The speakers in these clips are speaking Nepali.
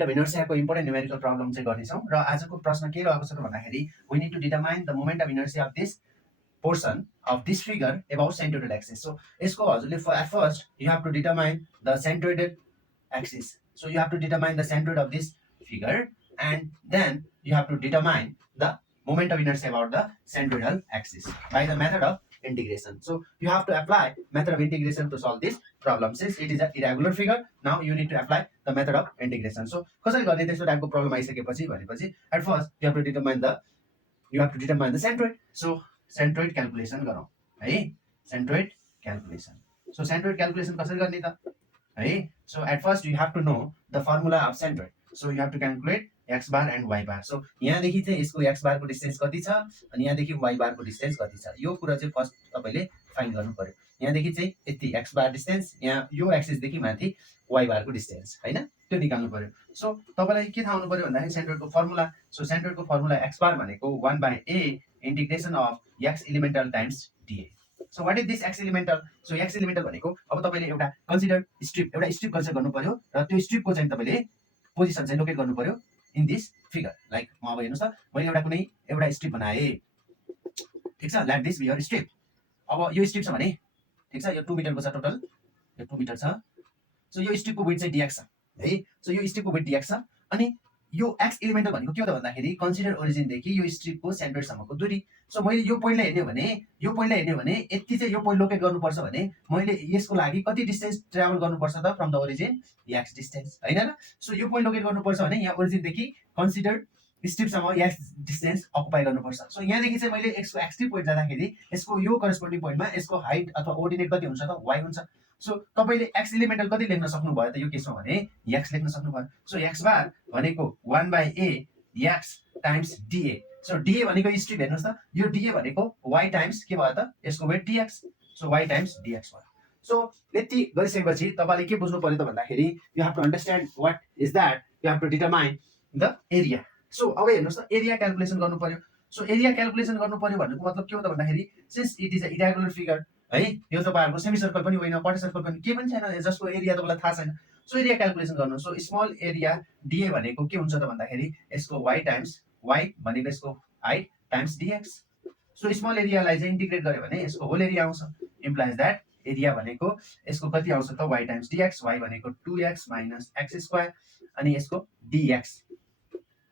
मोमेन्ट अफ इनर्सियाको इम्पोर्टेन्ट न्युमेरिकल प्रब्लम चाहिँ गर्नेछौँ र आजको प्रश्न के रहेको छ त भन्दाखेरि we need to determine the moment of inertia of this portion of this figure about centroidal axis. So यसको हजुरले at first you have to determine the centroidal axis. So you have to determine the centroid of this figure and then you have to determine the moment of inertia about the centroidal axis by the method of integration. So you have to apply method of integration to solve this problem. Since it is an irregular figure, now you need to apply the method of integration. So कसरी गर्ने त्यस्तो टाइपको प्रब्लम आइसकेपछि भनेपछि at first you have to determine the centroid. So centroid calculation गरौँ है, centroid calculation. So centroid calculation कसरी गर्ने त है. So at first you have to know the formula of centroid. So you have to calculate x bar and y bar. So यहाँदेखि चाहिँ यसको x bar को डिस्टेन्स कति छ अनि यहाँदेखि y bar को डिस्टेन्स कति छ यो कुरा चाहिँ फर्स्ट तपाईले फाइन्ड गर्नु पर्यो. यहाँदेखि चाहिँ यति x bar डिस्टेन्स, यहाँ यो एक्सिस देखि माथि y bar को डिस्टेन्स हैन, त्यो निकाल्नु पर्यो. सो तपाईलाई के थाहा हुनु पर्यो भन्दाखेरि सेन्ट्रोइडको फर्मुला. सो सेन्ट्रोइडको फर्मुला x bar भनेको 1/a integration of x elemental times dA. So what is this x elemental? So x elemental भनेको अब तपाईले एउटा कन्सिडर स्ट्रिप कन्सिडर गर्नु पर्यो र त्यो स्ट्रिपको चाहिँ तपाईले पोजिसन चाहिँ लोकेट गर्नु पर्यो इन दिस फिगर. लाइक म अब हेर्नुस् त मैले एउटा कुनै एउटा स्ट्रिप बनाए, ठीक छ, let this be your strip. अब यो स्ट्रिप छ भने ठीक छ, यो 2 मिटर को छ, टोटल यो 2 मिटर छ. सो यो स्ट्रिपको विड्थ चाहिँ dx छ है. सो यो स्ट्रिपको विड्थ dx छ अनि यो x एलिमेन्टल भनेको के हो त भन्दाखेरि कन्सिडर ओरिजिन देखि यो स्ट्रिपको सेन्टर सम्मको दूरी. सो मैले यो पोइन्टलाई हेर्ने भने यति चाहिँ यो पोइन्ट लोकेट गर्नुपर्छ भने मैले यसको लागि कति डिस्टेन्स ट्राभल गर्नुपर्छ त from the origin x distance हैन र. सो यो पोइन्ट लोकेट गर्नुपर्छ भने यहाँ ओरिजिन देखि कन्सिडर स्ट्रिपसम्म x डिस्टेन्स अकुपाई गर्नुपर्छ. सो यहाँदेखि चाहिँ मैले x को एक्टिभ पोइन्ट जाँदाखेरि यसको यो करेस्पोन्डिङ पोइन्टमा यसको हाइट अथवा ओर्डिनेट कति हुन्छ त y हुन्छ. सो तपाईले x एलिमेन्टल कति लेख्न सक्नु भयो त यो केसमा भने x लेख्न सक्नु भयो. सो x बार भनेको 1/a x times dA. So dA भनेको स्ट्रिप हेर्नुस् त, यो dA भनेको y टाइम्स के भयो त यसको weight dx. So y times dx भयो. सो यति गरिसकेपछि तपाईले के बुझ्नु पर्यो त भन्दाखेरि you have to understand what is that, you have to determine the area. So अब हेर्नुस् त एरिया क्याल्कुलेसन गर्नु पर्यो. सो एरिया क्याल्कुलेसन गर्नु पर्यो भन्नुको मतलब के हो त भन्दाखेरि since it is a irregular figure है, यो तपाईहरुको सेमी सर्कल पनि होइन, क्वार्टर सर्कल पनि के पनि छैन, जसको एरिया तपाईलाई थाहा छैन. सो एरिया क्याल्कुलेसन गर्नु. सो स्मल एरिया dA भनेको के हुन्छ त भन्दाखेरि यसको y टाइम्स y भनेको यसको height times dx. So small एरियालाई चाहिँ इन्टिग्रेट गर्यो भने यसको होल एरिया आउँछ. इम्प्लाइज दैट एरिया भनेको यसको कति आउँछ त y टाइम्स dx, y भनेको 2x - x² अनि यसको dx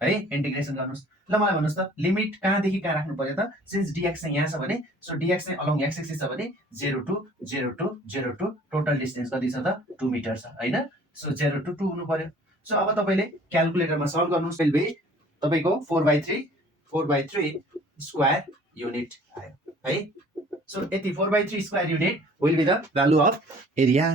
है. इन्टिग्रेसन गर्नुस्. ल मलाई भन्नुस् त लिमिट कहाँदेखि कहाँ राख्नु पर्यो त. सिन्स dx चाहिँ यहाँ छ भने सो dx चाहिँ अलोङ x एक्सिस छ भने 0 to 0 to 0 to total distance कति छ त 2 मिटर छ हैन. सो 0 to 2 हुनु पर्यो. सो अब तपाईले क्याल्कुलेटरमा सल्भ गर्नुस्. विल बी तपाईको 4/3 स्क्वायर युनिट आयो है. सो यति 4/3 square unit will be the value of area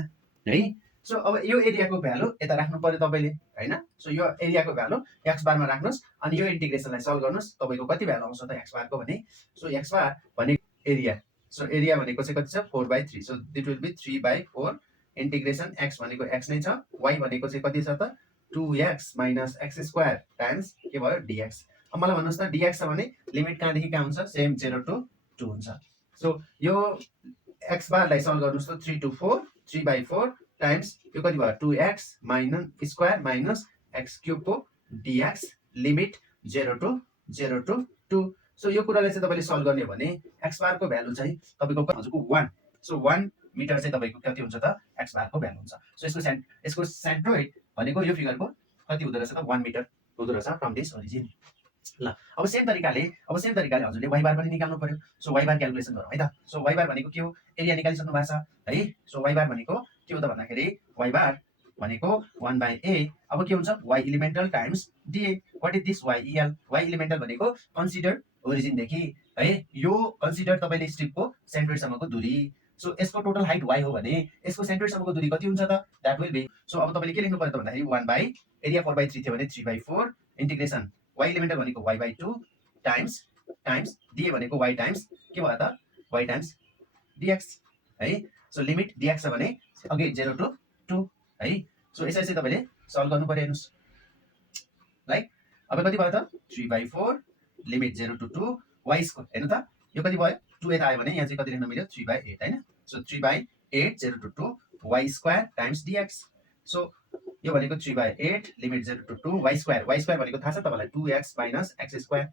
है. सो अब यो एरियाको भ्यालु यता राख्नु पर्यो तपाईले हैन. सो यो एरियाको भ्यालु x बारमा राख्नुस् अनि यो इन्टिग्रेसनलाई सल्भ गर्नुस्. तपाईको कति भ्यालु आउँछ त x बारको भने सो x बार भनेको एरिया. सो एरिया भनेको चाहिँ कति छ 4/3. So that will be 3/4 integration x भनेको x नै छ, y भनेको चाहिँ कति छ त 2x - x² टाइम्स के भयो dx. अब मलाई भन्नुस् त dx छ भने लिमिट कहाँदेखि कहाँ हुन्छ सेम 0 to 2 हुन्छ. सो यो x बारलाई सल्भ गर्नुस् त 3 to 4 3/4 टाइम्स यो कति भयो 2x स्क्वायर - x³ को dx लिमिट 0 to 2. सो यो कुरालाई चाहिँ तपाईले सल्भ गर्ने भने x बार को भ्यालु चाहिँ तपाईको हजुरको 1. सो 1 मिटर चाहिँ तपाईको कति हुन्छ त x बार को भ्यालु हुन्छ. सो यसको सेन्ट्रोइड भनेको यो फिगरको कति हुँदो रहेछ त 1 मिटर हुँदो रहेछ फ्रम दिस ओरिजिन. ल अब सेम तरिकाले हजुरले y बार पनि निकाल्नु पर्यो. सो y बार क्याल्कुलेसन गरौँ है त. सो y बार भनेको के हो एरिया निकालिसक्नु भएको छ है. सो y बार भनेको के हो त भन्दाखेरि y बार भनेको 1/a अब के हुन्छ y elemental times dA. What is this y elemental भनेको कन्सिडर ओरिजिन देखि है, यो कन्सिडर तपाईले स्ट्रिपको सेन्टर सम्मको दूरी. सो यसको टोटल हाइट y हो भने यसको सेन्टर सम्मको दूरी कति हुन्छ त दैट विल बी. सो अब तपाईले के लेख्नु पर्यो त भन्दाखेरि 1 एरिया 4/3 थियो भने 3/4 इन्टिग्रेसन y एलिमेन्टल भनेको y/2 टाइम्स dA भनेको y टाइम्स के भयो त y टाइम्स dx है. सो लिमिट dx छ भने अगे 0 to 2 है. सो यसरी चाहिँ तपाईले सल्भ गर्नु पर्यो हेर्नुस्. लाइक अब कति भयो त 3/4 लिमिट 0 to 2 y स्क्वायर हेर्नु त यो कति भयो 2 यता आयो भने यहाँ चाहिँ कति लेख्न मिल्यो 3/8 हैन. So 3/8 0 to 2 y square times dx. So यो भनेको 3/8 लिमिट 0 to 2 y स्क्वायर भनेको थाहा छ तपाईलाई 2x minus x स्क्वायर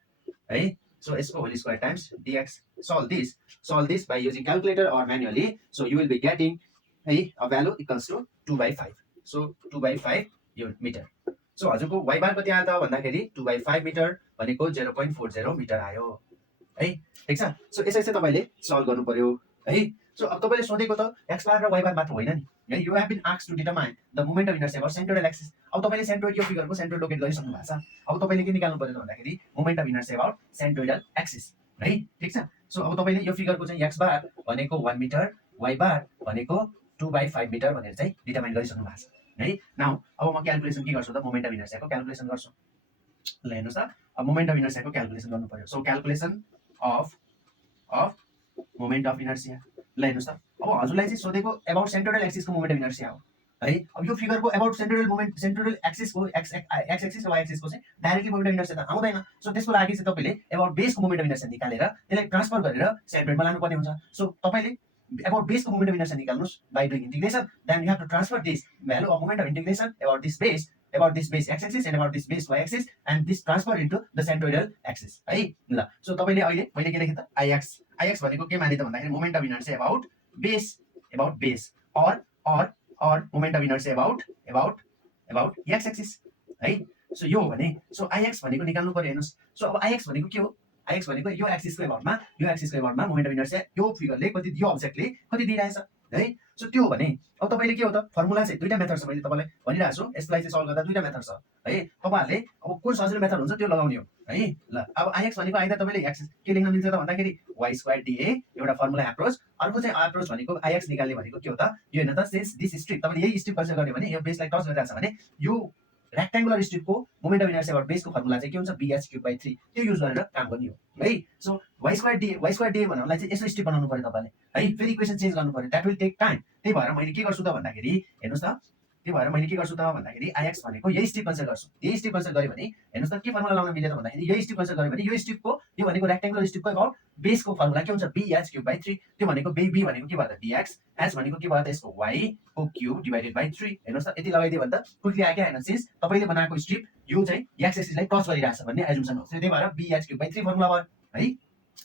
है so यसको whole square times dx solve this by using calculator or manually so you will be getting a value equals to 2/5 so 2/5 unit meter so हजुरको y बार कति आयो त भन्दाखेरि 2/5 मिटर भनेको 0.40 मिटर आयो है ठीक छ सो यसरी चाहिँ तपाईले सल्भ गर्नु पर्यो है सो अब तपाईले सोधेको त x बार र y बार मात्र होइन नि है you have been asked to determine the moment of inertia or centroidal axis अब तपाईले सेन्ट्रोइड यो फिगरको सेन्ट्रोइड लोकेट गरिसक्नु भएको छ अब तपाईले के निकाल्नु पर्यो त भन्दाखेरि moment of inertia about centroidal axis है ठीक छ सो अब तपाईले यो फिगरको चाहिँ x बार भनेको 1 मिटर y बार भनेको 2/5 मिटर भनेर चाहिँ डिटरमाइन गरिसक्नु भएको छ है नाउ अब म क्याल्कुलेसन के गर्छु त मोमेन्ट अफ इनर्शियाको क्याल्कुलेसन गर्छु ल हेर्नुस् त अब मोमेन्ट अफ इनर्शियाको क्याल्कुलेसन गर्नु पर्यो so calculation of moment of inertia ल हेर्नुस् त अब हजुरलाई चाहिँ सोधेको अबाउट सेन्ट्रोइडल एक्सिसको मोमेन्ट अफ इनर्शिया हो है अब यो फिगरको अबाउट सेन्ट्रोइडल एक्सिसको एक्स एक्सिस र वाइ एक्सिसको चाहिँ डाइरेक्टली मोमेन्ट अफ इनर्शिया त आउँदैन सो त्यसको लागि चाहिँ तपाईले अबाउट बेसको मोमेन्ट अफ इनर्शिया निकालेर त्यसलाई ट्रान्सफर गरेर सेन्ट्रोइडमा लानुपर्ने हुन्छ सो तपाईले about base को moment of inertia निकाल्नुस् by doing integration then you have to transfer this value of moment of integration about this base x axis and about this base y axis and this transfer into the centroidal axis है ल सो तपाईले अहिले मैले के लेखे त ix भनेको के माने त भन्दाखेरि moment of inertia about base or moment of inertia about x axis है सो यो भने सो ix भनेको निकाल्नु पर्यो हेर्नुस् सो अब ix भनेको के हो ix भनेको यो एक्सिसको एबाउटमा मोमेन्ट अफ इनर्शिया यो फिगरले कति यो अब्जेक्टले कति दिइरहेछ है सो त्यो भने अब तपाईले के हो त फर्मुला चाहिँ दुईटा मेथड छ मैले तपाईलाई भनिरहेको छु यसलाई चाहिँ सल्भ गर्दा दुईटा मेथड छ है तपाईहरुले अब कुन सजिलो मेथड हुन्छ त्यो लगाउने हो है ल अब ix भनेको आइदा तपाईले एक्सिस के लेख्न मिल्छ त भन्दाखेरि y² dA एउटा फर्मुला एप्रोच अर्को चाहिँ एप्रोच भनेको ix निकाल्ने भनेको के हो त यो हैन त सिन्स दिस स्ट्रिप तपाईले यही स्ट्रिप कन्सिडर गर्ने भने यो बेसलाई टच गरिरहेछ भने यो रेक्टेंगुलर स्ट्रिपको मोमेन्ट अफ इनर्शिया अबाउट बेसको फर्मुला चाहिँ के हुन्छ bh3 त्यो युज गरेर काम गर्ने हो है सो y² dA भन्नलाई चाहिँ यसो स्ट्रिप बनाउनु पर्यो तपाईले है फेरि इक्वेसन चेन्ज गर्नु पर्यो दैट विल टेक टाइम त्यही भएर मैले के गर्छु त भन्दाखेरि हेर्नुस् त ix भनेको यही स्ट्रिप कन्सिडर गर्छु यही स्ट्रिप कन्सिडर गरे भने हेर्नुस् त के फर्मुला लाउन मिल्छ भन्दाखेरि यही स्ट्रिप कन्सिडर गरे भने यो स्ट्रिपको यो भनेको रेक्टेंगुलर स्ट्रिपको अबाउट बेसको फर्मुला के हुन्छ bh3 त्यो भनेको b भनेको के भयो त dx h भनेको के भयो त यसको y को क्यूब डिवाइडेड बाइ 3 हेर्नुस् त यति लगाइदिए भने त क्विकली आके हैन सिन्स तपाईले बनाएको स्ट्रिप यो चाहिँ x एक्सिसलाई टच गरिरहेछ भन्ने एजुम्सन हो त्यही भएर bh3 फर्मुला भयो है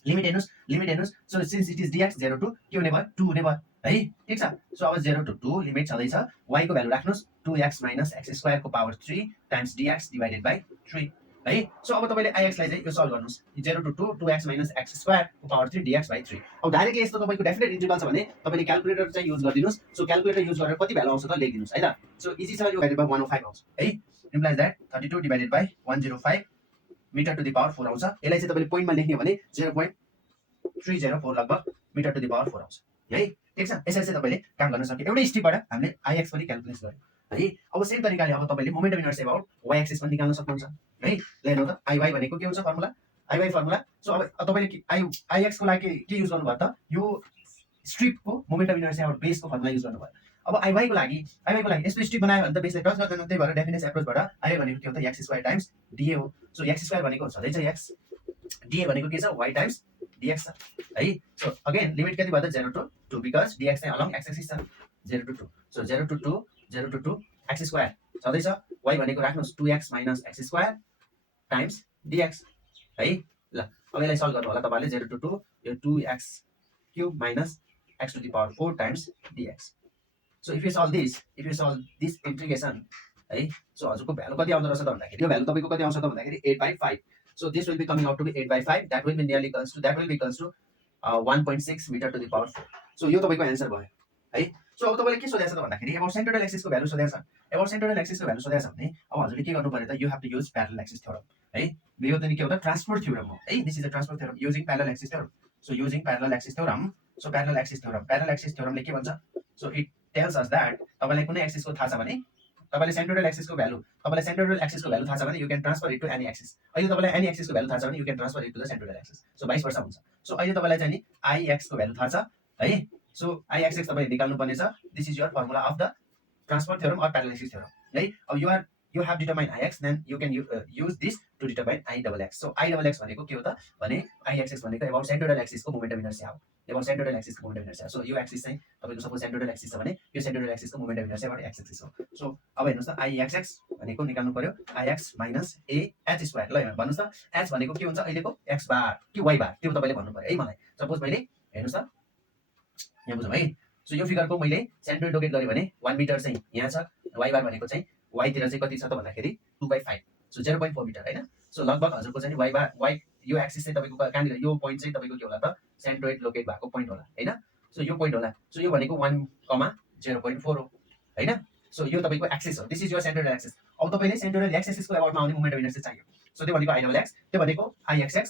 लिमिट हेर्नुस् so since it is dx 0 to के हुने भयो 2 हुने भयो है ठीक छ सो अब 0 टु 2 लिमिट छँदै छ y को भ्यालु राख्नुस् 2x - x स्क्वायर को power 3 times dx divided by 3 है सो अब तपाईले ix लाई चाहिँ यो सल्भ गर्नुस् 0 टु 2 2x - x स्क्वायर को पावर 3 dx बाइ 3 अब डाइरेक्टली यस्तो तपाईको डेफिनेट इन्टिग्रल छ भने तपाईले क्याल्कुलेटर चाहिँ युज गर्दिनुस् सो क्याल्कुलेटर युज गरेर कति भ्यालु आउँछ त लेखिदिनुस् है त सो इजी छ यो भ्यालु 105 आउँछ है implies that 32 divided by 105 metre to the power 4 आउँछ यसलाई चाहिँ तपाईले पोइन्टमा लेख्ने भने 0.304 लगभग मिटर टु द पावर 4 आउँछ है ठीक छ यसरी चाहिँ तपाईले काम गर्न सक्यो एउटै स्ट्रिपबाट हामीले ix पनि क्याल्कुलेट गर्यो है अब सेम तरिकाले अब तपाईले moment of inertia about y axis पनि निकाल्न सक्नुहुन्छ है ल हेर्नु त iy भनेको के हुन्छ फर्मुला iy फर्मुला सो अब तपाईले ix को लागि के युज गर्नु भयो त यो स्ट्रिपको मोमेन्ट अफ इनर्शिया अबाउट बेसको फर्मुला युज गर्नु भयो अब iy को लागि यस्तो स्ट्रिप बनायो भने त बेसले टच गर्दैन त्यही भएर डेफिनेसन एप्रोचबाट iy भनेको के हो त x स्क्वायर टाइम्स dA हो सो x स्क्वायर भनेको सधैँ चाहिँ x dA भनेको के छ y टाइम्स dx है सो अगेन लिमिट कति भयो त 0 टु 2 बिकज dx चाहिँ अलोङ x एक्सिस छ 0 to 2 so 0 to 2 x square सधैँ छ y भनेको राख्नुस् 2x - x square times dx है ल अब यसलाई सल्भ गर्नु होला तपाईले 0 टु 2 यो 2x cube minus x to the power 4 times dx so if you solve this integration है सो हजुरको भ्यालु कति आउँछ त भन्दाखेरि यो भ्यालु तपाईको कति आउँछ त भन्दाखेरि 8/5 so this will be coming out to be 8/5 that will be equals to 1.6 meter to the power 4 so यो तपाईको आन्सर भयो है सो अब तपाईले के सोधेछ त भन्दाखेरि अबाउट सेन्ट्रोइडल एक्सिस को भ्यालु सोधेछ अबाउट सेन्ट्रोइडल एक्सिस को भ्यालु सोधेछ भने अब हजुरले के गर्नु पर्यो त you have to use parallel axis theorem है यो त नि के हो त ट्रान्सफर थ्योरम हो है this is a transfer theorem using parallel axis theorem so using parallel axis theorem ले के भन्छ so it tells us that तपाईलाई कुनै एक्सिस को थाहा छ भने तपाईले सेन्ट्रोइडल एक्सिस को भ्यालु थाहा छ भने you can transfer it to any axis अहिले तपाईलाई एनी एक्सिस को भ्यालु थाहा छ भने you can transfer it to the centroidal axis so 22% हुन्छ सो अहिले तपाईलाई चाहिँ नि ix को भ्यालु थाहा छ है सो ix तपाईले निकाल्नु पर्ने छ this is your formula of the transfer theorem or parallel axis theorem है अब you have determined Ix, then you can use this to determine Ix. So Ix भनेको के हो त भने Ix भनेको about centroidal axis को moment of inertia हो, about centroidal axis को moment of inertia. So यो axis चाहिँ तपाईको सपोज centroidal axis छ भने यो centroidal axis को moment of inertia about x axis हो. So अब हेर्नुस् त Ix भनेको निकाल्नु पर्यो Ix minus AH square. ल यहाँ भन्नुस् त h भनेको के हुन्छ अहिलेको x बार कि y बार त्यो तपाईले भन्नु पर्यो है मलाई. सपोज मैले हेर्नुस् त यहाँ बुझौँ है. सो यो फिगरको मैले सेन्ट्रोइड लोकेट गरेँ भने 1 मिटर चाहिँ यहाँ छ, y बार भनेको चाहिँ y तिर चाहिँ कति छ त भन्दाखेरि 2/5. सो 0.4 मिटर हैन. सो लगभग हजुरको चाहिँ y बार y यो एक्सिस चाहिँ तपाईको कहाँनिर यो पोइन्ट चाहिँ तपाईको के होला त सेन्ट्रोइड लोकेट भएको पोइन्ट होला हैन. सो यो पोइन्ट होला. सो यो भनेको 1,0.4 हो हैन. सो यो तपाईको एक्सिस हो. This is your centroidal axis. अब तपाईले सेन्ट्रोइडल एक्सिसको अबाउटमा आउने मोमेन्ट अफ इनर्शिया चाहियो. सो त्यो भनेको I XX, त्यो भनेको IXX,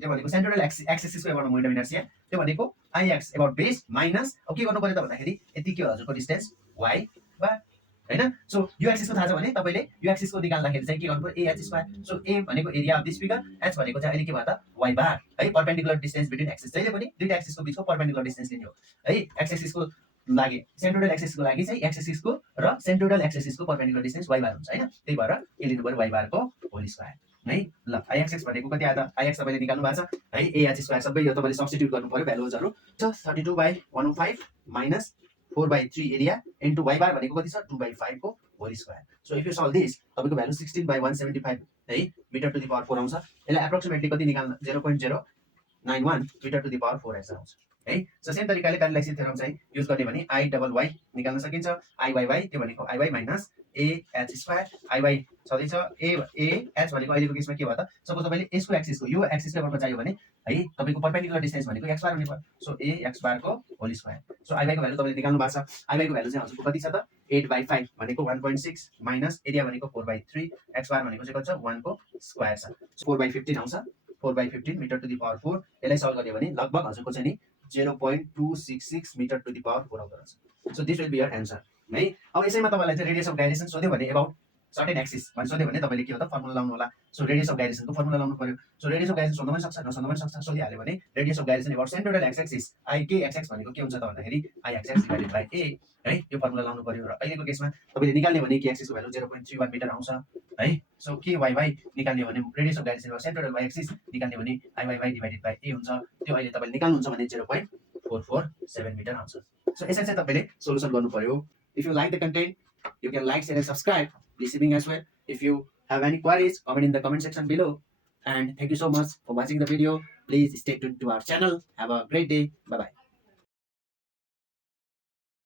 त्यो भनेको सेन्ट्रोइडल एक्सिसको अबाउटमा मोमेन्ट अफ इनर्शिया, त्यो भनेको IX अबाउट बेस माइनस अब के गर्नु पर्यो त भन्दाखेरि यति के हो हजुरको डिस्टेन्स y बार हैन. सो यो एक्सिसको थाहा छ भने तपाईले यो एक्सिसको निकाल्दाखेरि चाहिँ के गर्नु पर्यो AH स्क्वायर. सो A भनेको area of this figure, h भनेको चाहिँ अहिले के भयो त y बार है, परपेन्डिकुलर डिस्टेन्स बिट्विन एक्सिस. जहिले पनि दुईटा एक्सिसको बीचको परपेन्डिकुलर डिस्टेन्स लिने हो है. एक्स एक्सिसको लागि सेन्ट्रोइडल एक्सिसको लागि चाहिँ एक्स एक्सिसको र सेन्ट्रोइडल एक्सिसको परपेन्डिकुलर डिस्टेन्स y बार हुन्छ हैन. त्यही भएर के लिनु पर्यो y बारको होल स्क्वायर है. ल IXX भनेको कति आयो त IX तपाईले निकाल्नु भएको छ है. AH स्क्वायर सबै यो तपाईले सब्स्टिट्युट गर्नु पर्यो भ्यालुजहरु. 32/105 minus 4/3 area into y bar भनेको कति छ 2/5 को whole square. So if you solve this तपाईको भ्यालु 16/175 है मिटर टु द पावर 4 आउँछ. यसलाई एप्रोक्सिमेटली कति निकाल्न 0.091 metre to the power 4 as आउँछ है. सो सेम तरिकाले क्यालिक्युलेसन थ्योरम चाहिँ युज गर्ने भने IYY निकाल्न सकिन्छ. IYY त्यो भनेको IY minus AH square. IY छँदैछ AH भनेको अहिलेको केसमा के भयो त सपोज तपाईले यसको एक्सिसको यो एक्सिसको अबाउटमा चाहियो भने है तपाईको परपेन्डिकुलर डिस्टेन्स भनेको x बार हुने पर्यो. सो AX बार को होल स्क्वायर. सो IY को भ्यालु तपाईले निकाल्नु भएको छ. IY को भ्यालु चाहिँ हजुरको कति छ त 8/5 भनेको 1.6 माइनस एरिया भनेको 4/3 x बार भनेको चाहिँ कति छ 1 को स्क्वायर छ. 4/15 आउँछ. 4/15 मिटर टु द पावर 4. यसलाई सल्भ गर्ने भने लगभग हजुरको चाहिँ नि 0.266 मिटर टु द पावर 4 आउँदो रहेछ. So this will be your answer है. अब यसैमा तपाईलाई चाहिँ रेडियस अफ गाइरेसन सोध्यो भने अबाउट सर्टेन एक्सिस भन्छ सोध्यो भने तपाईले के हो त फर्मुला लाउनु होला. सो रेडियस अफ गाइरेसनको फर्मुला लाउनु पर्यो. सो रेडियस अफ गाइरेसन सोध्न पनि सक्छ नसोध्न पनि सक्छ. सोधिहाल्यो भने radius of gyration about centroidal X axis IKXX भनेको के हुन्छ त भन्दाखेरि IXX डिवाइडेड बाइ A है. यो फर्मुला लाउनु पर्यो. र अहिलेको केसमा तपाईले निकाल्ने भने KX को भ्यालु 0.31 मिटर आउँछ है. सो KYY निकाल्ने भने radius of gyration about centroidal y axis निकाल्ने भने IYY डिवाइडेड बाइ A हुन्छ. त्यो अहिले तपाईले निकाल्नुहुन्छ भने 0.447 मिटर आउँछ. सो यसरी चाहिँ तपाईले सोलुसन गर्नु पर्यो. If you like the content, you can like, share and subscribe. Blissybeing as well. If you have any queries, comment in the comment section below. And thank you so much for watching the video. Please stay tuned to our channel. Have a great day. Bye bye.